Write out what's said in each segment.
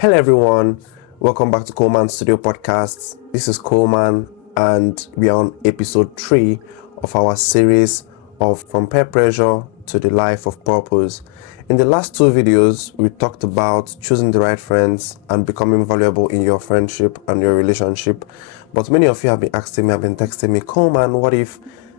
Hello everyone, welcome back to Coleman Studio Podcasts. This is Coleman and we are on episode 3 of our series of From Peer Pressure to the Life of Purpose. In the last 2 videos, we talked about choosing the right friends and becoming valuable in your friendship and your relationship. But many of you have been asking me, have been texting me, Coleman, what if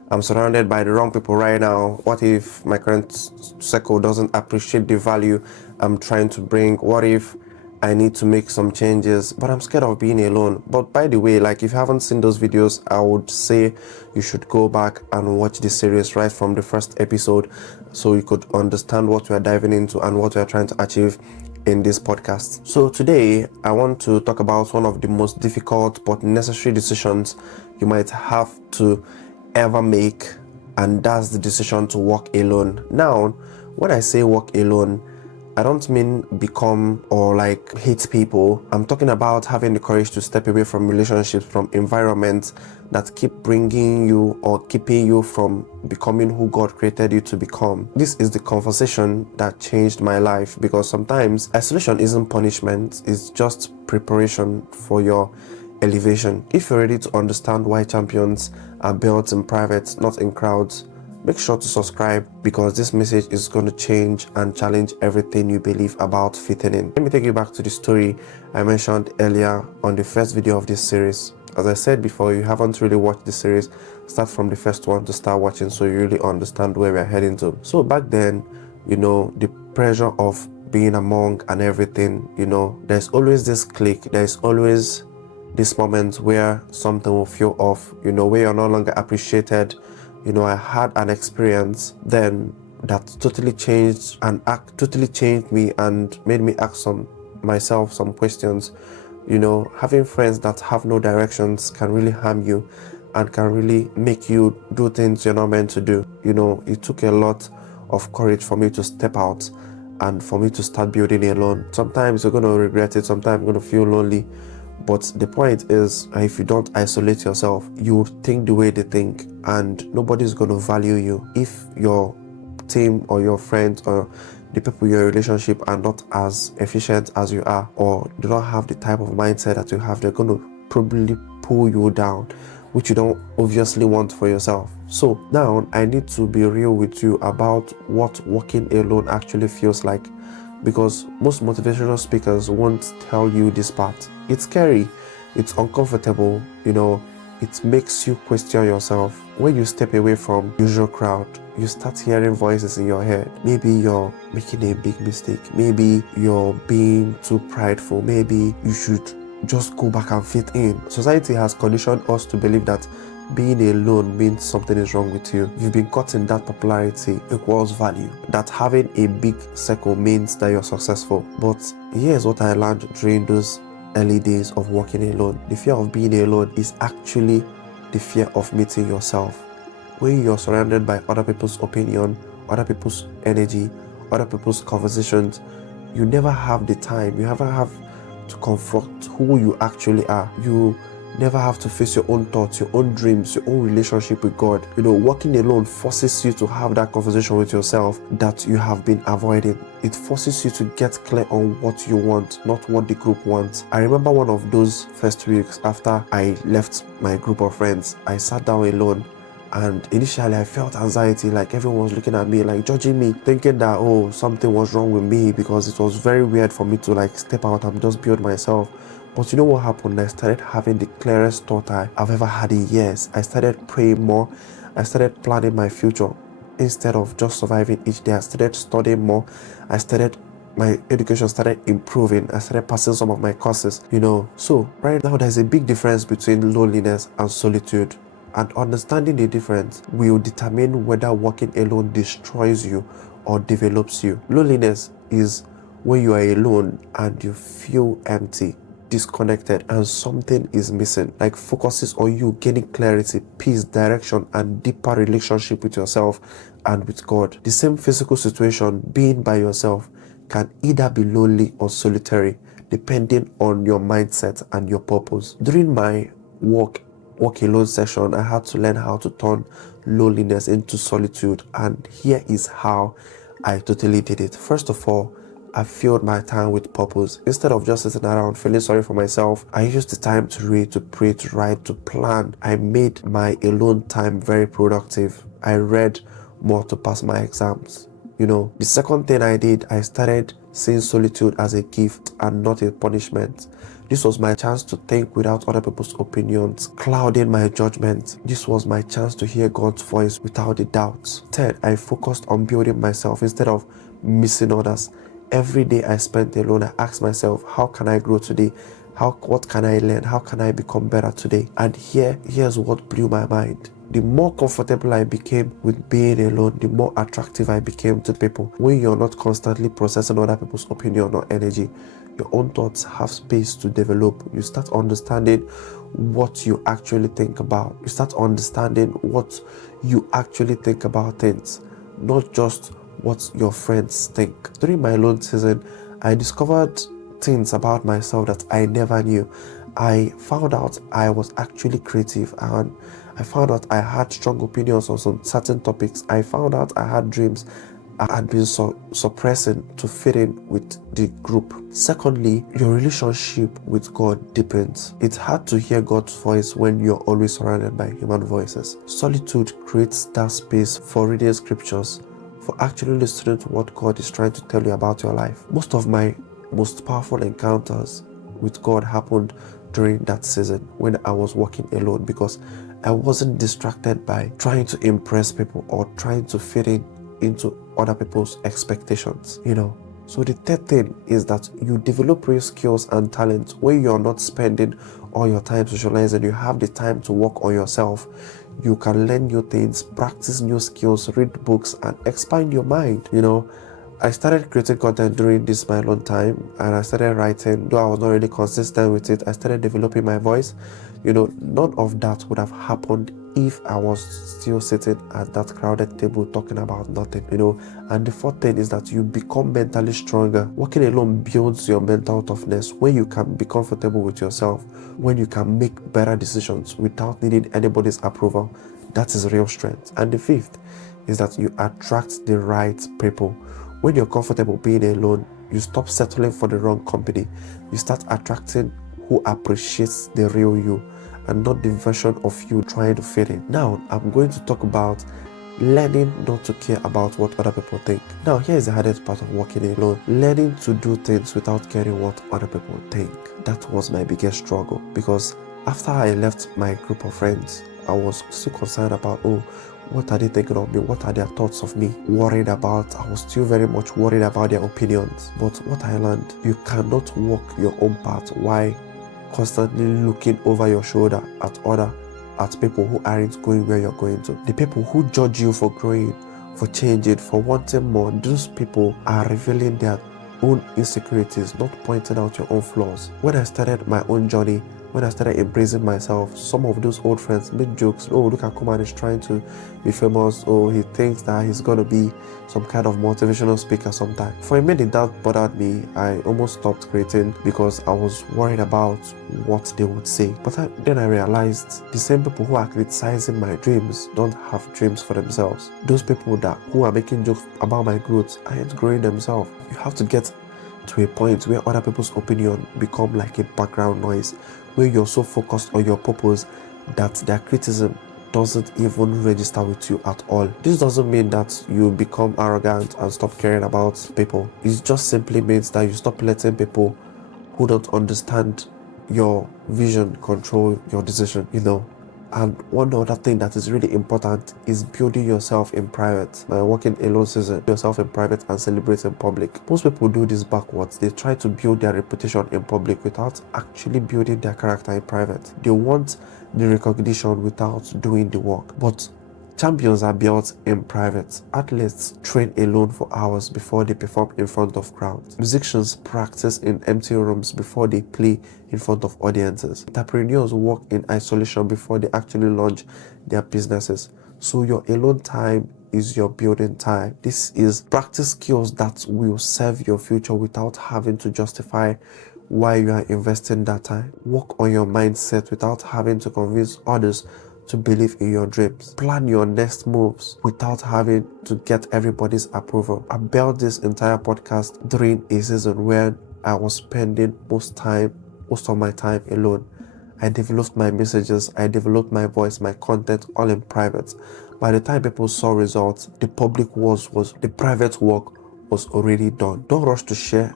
I'm surrounded by the wrong people right now? What if my current circle doesn't appreciate the value I'm trying to bring? What if I need to make some changes, but I'm scared of being alone? But by the way, if you haven't seen those videos, I would say you should go back and watch the series right from the first episode so you could understand what we are diving into and what we are trying to achieve in this podcast. So today, I want to talk about one of the most difficult but necessary decisions you might have to ever make, and that's the decision to walk alone. Now, when I say walk alone, I don't mean become or hate people. I'm talking about having the courage to step away from relationships, from environments that keep bringing you or keeping you from becoming who God created you to become. This is the conversation that changed my life, because sometimes isolation isn't punishment, it's just preparation for your elevation. If you're ready to understand why champions are built in private, not in crowds, make sure to subscribe, because this message is going to change and challenge everything you believe about fitting in. Let me take you back to the story I mentioned earlier on the first video of this series. As I said before, you haven't really watched the series, start from the first one to start watching so you really understand where we're heading to. So back then, the pressure of being among and everything, there's always this clique, there's always this moment where something will feel off, where you're no longer appreciated. I had an experience then that totally changed me and made me ask myself some questions. Having friends that have no directions can really harm you and can really make you do things you're not meant to do. It took a lot of courage for me to step out and for me to start building alone. Sometimes you're going to regret it, sometimes you're going to feel lonely. But the point is, if you don't isolate yourself, you think the way they think and nobody's going to value you. If your team or your friends or the people in your relationship are not as efficient as you are, or do not have the type of mindset that you have, they're going to probably pull you down, which you don't obviously want for yourself. So now I need to be real with you about what walking alone actually feels like, because most motivational speakers won't tell you this part. It's scary, it's uncomfortable, it makes you question yourself. When you step away from usual crowd, you start hearing voices in your head. Maybe you're making a big mistake, maybe you're being too prideful, maybe you should just go back and fit in. Society has conditioned us to believe that being alone means something is wrong with you. You've been caught in that popularity equals value, that having a big circle means that you're successful. But here's what I learned during those early days of walking alone. The fear of being alone is actually the fear of meeting yourself. When you're surrounded by other people's opinion, other people's energy, other people's conversations, you never have the time, you never have to confront who you actually are. You never have to face your own thoughts, your own dreams, your own relationship with God. Walking alone forces you to have that conversation with yourself that you have been avoiding. It forces you to get clear on what you want, not what the group wants. I remember one of those first weeks after I left my group of friends, I sat down alone. And initially I felt anxiety, everyone was looking at me, judging me, thinking that, something was wrong with me, because it was very weird for me to step out and just build myself. But you know what happened? I started having the clearest thought I've ever had in years. I started praying more. I started planning my future. Instead of just surviving each day, I started studying more. My education started improving. I started passing some of my courses, So right now there's a big difference between loneliness and solitude. And understanding the difference will determine whether walking alone destroys you or develops you. Loneliness is when you are alone and you feel empty, disconnected, and something is missing, focuses on you gaining clarity, peace, direction, and deeper relationship with yourself and with God. The same physical situation, being by yourself, can either be lonely or solitary, depending on your mindset and your purpose. During my walk alone session, I had to learn how to turn loneliness into solitude, and here is how I totally did it. First of all, I filled my time with purpose. Instead of just sitting around feeling sorry for myself, I used the time to read, to pray, to write, to plan. I made my alone time very productive. I read more to pass my exams. The second thing I did, I started seeing solitude as a gift and not a punishment. This was my chance to think without other people's opinions clouding my judgment. This was my chance to hear God's voice without a doubt. Third, I focused on building myself instead of missing others. Every day I spent alone, I asked myself, how can I grow today? What can I learn? How can I become better today? And here's what blew my mind. The more comfortable I became with being alone, the more attractive I became to people. When you're not constantly processing other people's opinion or energy, your own thoughts have space to develop. You start understanding what you actually think about. You start understanding what you actually think about things, not just what your friends think. During my alone season, I discovered things about myself that I never knew. I found out I was actually creative, and I found out I had strong opinions on some certain topics. I found out I had dreams I had been suppressing to fit in with the group. Secondly, your relationship with God deepens. It's hard to hear God's voice when you're always surrounded by human voices. Solitude creates that space for reading scriptures, for actually listening to what God is trying to tell you about your life. Most of my most powerful encounters with God happened during that season when I was walking alone, because I wasn't distracted by trying to impress people or trying to fit into other people's expectations. So the third thing is that you develop real skills and talents when you're not spending all your time socializing. You have the time to work on yourself. You can learn new things, practice new skills, read books, and expand your mind. I started creating content during this my alone time, and I started writing. Though I was not really consistent with it, I started developing my voice. None of that would have happened if I was still sitting at that crowded table talking about nothing. And the fourth thing is that you become mentally stronger. Working alone builds your mental toughness. When you can be comfortable with yourself, when you can make better decisions without needing anybody's approval, that is real strength. And the fifth is that you attract the right people. When you're comfortable being alone, you stop settling for the wrong company. You start attracting who appreciates the real you and not the version of you trying to fit in. Now, I'm going to talk about learning not to care about what other people think. Now, here is the hardest part of working alone. Learning to do things without caring what other people think. That was my biggest struggle, because after I left my group of friends, I was still concerned about, what are they thinking of me? What are their thoughts of me? Worried about. I was still very much worried about their opinions. But what I learned, you cannot walk your own path while constantly looking over your shoulder at people who aren't going where you're going to. The people who judge you for growing, for changing, for wanting more, those people are revealing their own insecurities, not pointing out your own flaws. When I started my own journey, when I started embracing myself, some of those old friends made jokes. Look at Koman, is trying to be famous. He thinks that he's going to be some kind of motivational speaker sometime. For a minute, that bothered me. I almost stopped creating because I was worried about what they would say. But then I realized the same people who are criticizing my dreams don't have dreams for themselves. Those people who are making jokes about my growth aren't growing themselves. You have to get to a point where other people's opinion become like a background noise, where you're so focused on your purpose that their criticism doesn't even register with you at all. This doesn't mean that you become arrogant and stop caring about people. It just simply means that you stop letting people who don't understand your vision control your decision, And one other thing that is really important is building yourself in private. Working alone season, yourself in private and celebrate in public. Most people do this backwards. They try to build their reputation in public without actually building their character in private. They want the recognition without doing the work. But champions are built in private. Athletes train alone for hours before they perform in front of crowds. Musicians practice in empty rooms before they play in front of audiences. Entrepreneurs work in isolation before they actually launch their businesses. So your alone time is your building time. This is practice skills that will serve your future without having to justify why you are investing that time. Work on your mindset without having to convince others to believe in your dreams. Plan your next moves without having to get everybody's approval. I built this entire podcast during a season where I was spending most of my time alone. I developed my messages, I developed my voice, my content all in private. By the time people saw results, the private work was already done. Don't rush to share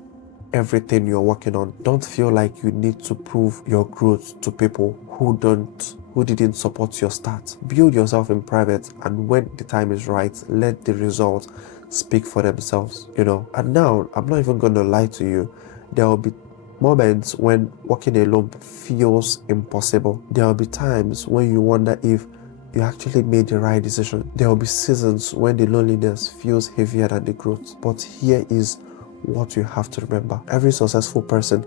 everything you're working on. Don't feel like you need to prove your growth to people who didn't support your start. Build yourself in private, and when the time is right, let the results speak for themselves. And now I'm not even going to lie to you. There will be moments when working alone feels impossible. There will be times when you wonder if you actually made the right decision. There will be seasons when the loneliness feels heavier than the growth. But here is what you have to remember. Every successful person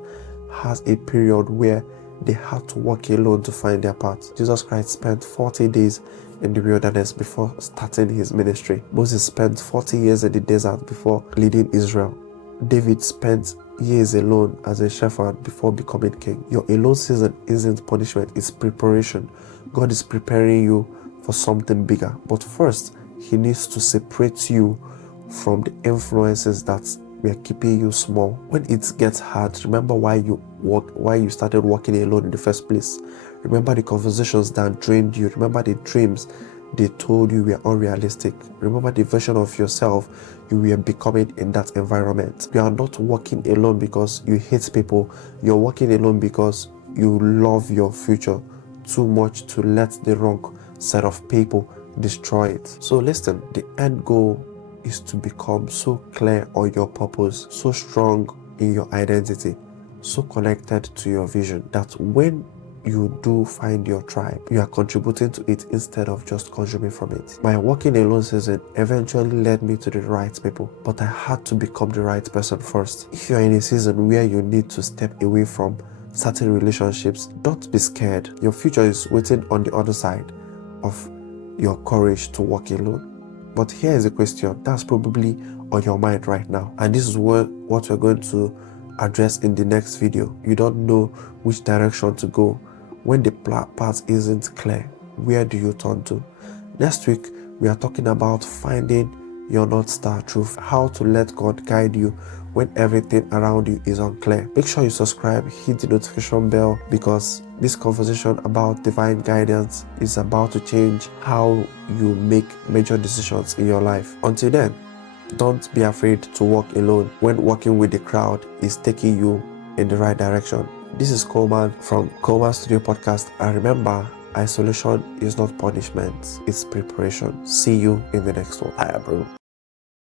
has a period where they had to walk alone to find their path. Jesus Christ spent 40 days in the wilderness before starting his ministry. Moses spent 40 years in the desert before leading Israel. David spent years alone as a shepherd before becoming king. Your alone season isn't punishment, it's preparation. God is preparing you for something bigger. But first, he needs to separate you from the influences that were keeping you small. When it gets hard, remember why you started walking alone in the first place. Remember the conversations that drained you. Remember the dreams they told you were unrealistic. Remember the version of yourself you were becoming in that environment. You are not walking alone because you hate people. You're walking alone because you love your future too much to let the wrong set of people destroy it. So listen, the end goal is to become so clear on your purpose, so strong in your identity, so connected to your vision that when you do find your tribe, you are contributing to it instead of just consuming from it. My walking alone season eventually led me to the right people, but I had to become the right person first. If you're in a season where you need to step away from certain relationships, don't be scared. Your future is waiting on the other side of your courage to walk alone. But here is a question that's probably on your mind right now, and this is what we're going to address in the next video. You don't know which direction to go. When the path isn't clear, where do you turn to? Next week, we are talking about finding your North Star truth, how to let God guide you when everything around you is unclear. Make sure you subscribe, hit the notification bell, because this conversation about divine guidance is about to change how you make major decisions in your life. Until then, don't be afraid to walk alone when walking with the crowd is taking you in the right direction. This is Coleman from Coleman Studio Podcast, and remember, isolation is not punishment, it's preparation. See you in the next one. Bye, bro.